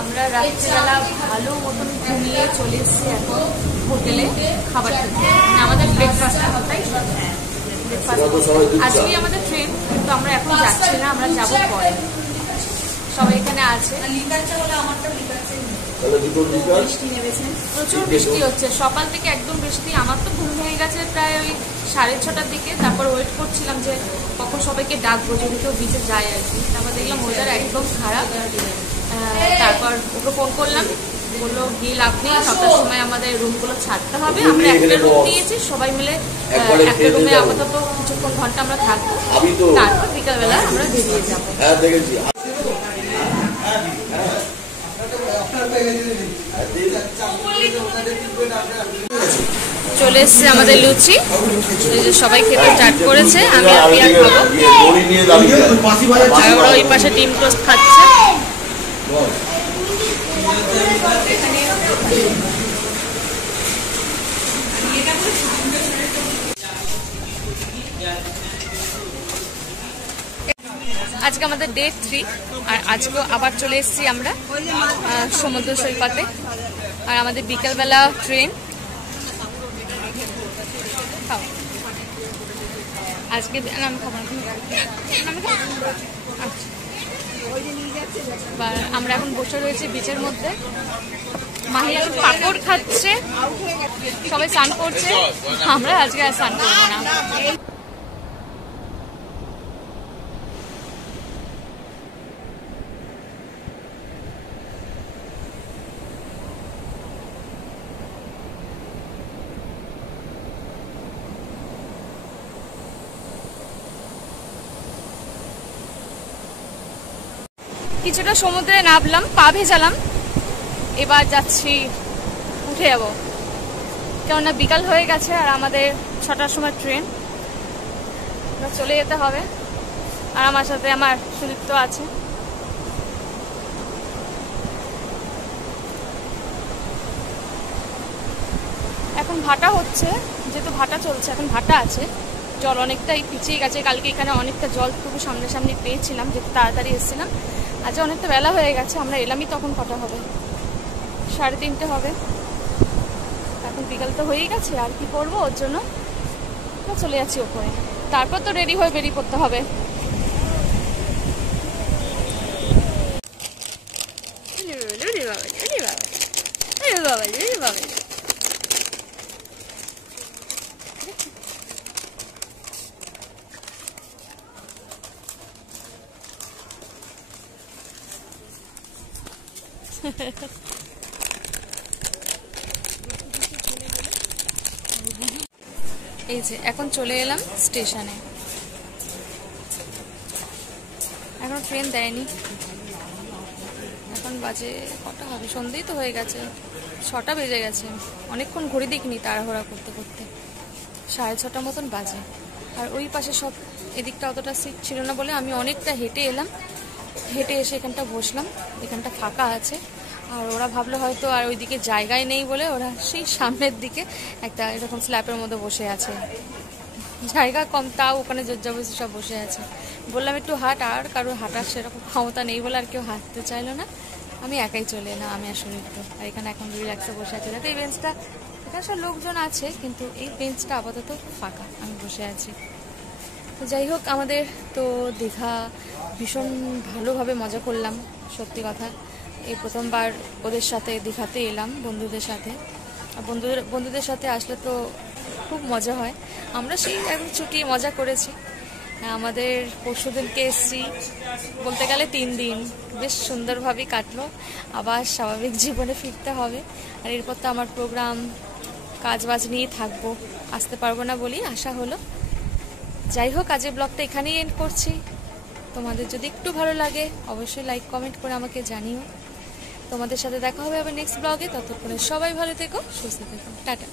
আমরা রাত্রিবেলা ভালো মতন ঘুমিয়ে চলে এসেছি এখন হোটেলে খাবার খেতে। আমাদের ব্রেকফাস্ট আজকেই আমাদের ট্রেন, কিন্তু আমরা এখন যাচ্ছি না, আমরা যাবো পরে। সবাই এখানে আছে। প্রচুর বৃষ্টি হচ্ছে সকাল থেকে, একদম বৃষ্টি। আমার তো ঘুম ভেঙে গেছে প্রায় ওই 6:30টার দিকে। তারপর ওয়েট করছিলাম যে কখন সবাইকে ডাকবো যদি কেউ বিচে যায় আর কি। তারপর দেখলাম ওয়েদার একদম খারাপ। তারপর ওকে ফোন করলাম, বললো গিয়ে লাভ নেই, 7টার সময় আমাদের রুমগুলো ছাড়তে হবে। আমরা একটা রুম নিয়েছি, সবাই মিলে একটা রুমে আপাতত কিছুক্ষণ ঘন্টা আমরা থাকবো, তারপর বিকালবেলা আমরা বেরিয়ে যাবো। চলে এসছে আমাদের লুচি, সবাই খেতে স্টার্ট করেছে। আমি আর পিয়া খাবো, আর ওরা ওই পাশে ডিম টোস্ট খাচ্ছে। আজকে আমাদের ডে 3, আর আজকেও আবার চলে এসেছি আমরা সমুদ্র সৈকতে। আর আমাদের বিকালবেলা ট্রেন। আজকে আমরা এখন বসে রয়েছি বিচের মধ্যে। মাহি এখন পাপড় খাচ্ছে, সবাই স্নান করছে। আমরা আজকে আর স্নান করবো না। কিছুটা সমুদ্রে নামলাম, পা ভেজালাম, এবার যাচ্ছি উঠে যাবো, কেননা বিকাল হয়ে গেছে আর আমাদের 6টার সময় ট্রেন, চলে যেতে হবে। আর আমার সাথে আমার সুদীপ্ত আছে। এখন ভাটা হচ্ছে, যেহেতু ভাটা চলছে এখন ভাটা আছে। জল অনেকটাই পিছিয়ে গেছে। কালকে এখানে অনেকটা জল পুরো সামনাসামনি পেয়েছিলাম, যেহেতু তাড়াতাড়ি এসেছিলাম। আজ অনেকটা বেলা হয়ে গেছে, আমরা এলামই তখন কটা হবে, 3:30 হবে। এখন বিকাল তো হয়েই গেছে, আর কি করবো, ওর জন্য চলে যাচ্ছি ওপরে। তারপর তো রেডি হয়ে বেরিয়ে পড়তে হবে। এই যে এখন চলে এলাম স্টেশনে। এখন ট্রেন দেয়নি। এখন বাজে কটা হবে, সন্ধ্যেই তো হয়ে গেছে, 6টা বেজে গেছে। অনেকক্ষণ ঘড়ি দেখিনি তাড়াহুড়া করতে করতে, 6:30 মতন বাজে। আর ওই পাশে সব, এদিকটা অতটা সিট ছিল না বলে আমি অনেকটা হেঁটে এলাম। হেঁটে এসে এখানটা বসলাম, এখানটা ফাঁকা আছে। আর ওরা ভাবলো হয়তো আর ওইদিকে জায়গায় নেই বলে ওরা সেই সামনের দিকে একটা এরকম স্ল্যাপের মধ্যে বসে আছে, জায়গা কম, তাও ওখানে জোরজাবস্তি সব বসে আছে। বললাম একটু হাঁট, আর কারোর হাঁটার সেরকম ক্ষমতা নেই বলে আর কেউ হাঁটতে চাইলো না। আমি একাই চলে এলাম, আমি আর সুদীপ্ত। আর এখানে এখন রিল্যাক্সে বসে আছে। দেখো এই বেঞ্চটা, এখানে সব লোকজন আছে, কিন্তু এই বেঞ্চটা আপাতত ফাঁকা, আমি বসে আছি। তো যাই হোক, আমাদের তো দীঘা ভীষণ ভালোভাবে মজা করলাম, সত্যি কথা। এই প্রথমবার ওদের সাথে দীঘাতে এলাম বন্ধুদের সাথে। আর বন্ধুদের সাথে আসলে তো খুব মজা হয়। আমরা সেই একদম ছুটি মজা করেছি। আমাদের পরশুদিনকে এসছি, বলতে গেলে 3 দিন বেশ সুন্দরভাবেই কাটলো। আবার স্বাভাবিক জীবনে ফিরতে হবে। আর এরপর তো আমার প্রোগ্রাম, কাজবাজ নিয়ে থাকবো, আসতে পারবো না বলেই আসা হলো। যাই হোক, আজকের ব্লগটা এখানেই এন্ড করছি। তোমাদের যদি একটু ভালো লাগে অবশ্যই লাইক কমেন্ট করে আমাকে জানিও। তোমাদের সাথে দেখা হবে আবার নেক্সট ব্লগে। ততক্ষণে সবাই ভালো থেকো, সুস্থ থেকো, টাটা।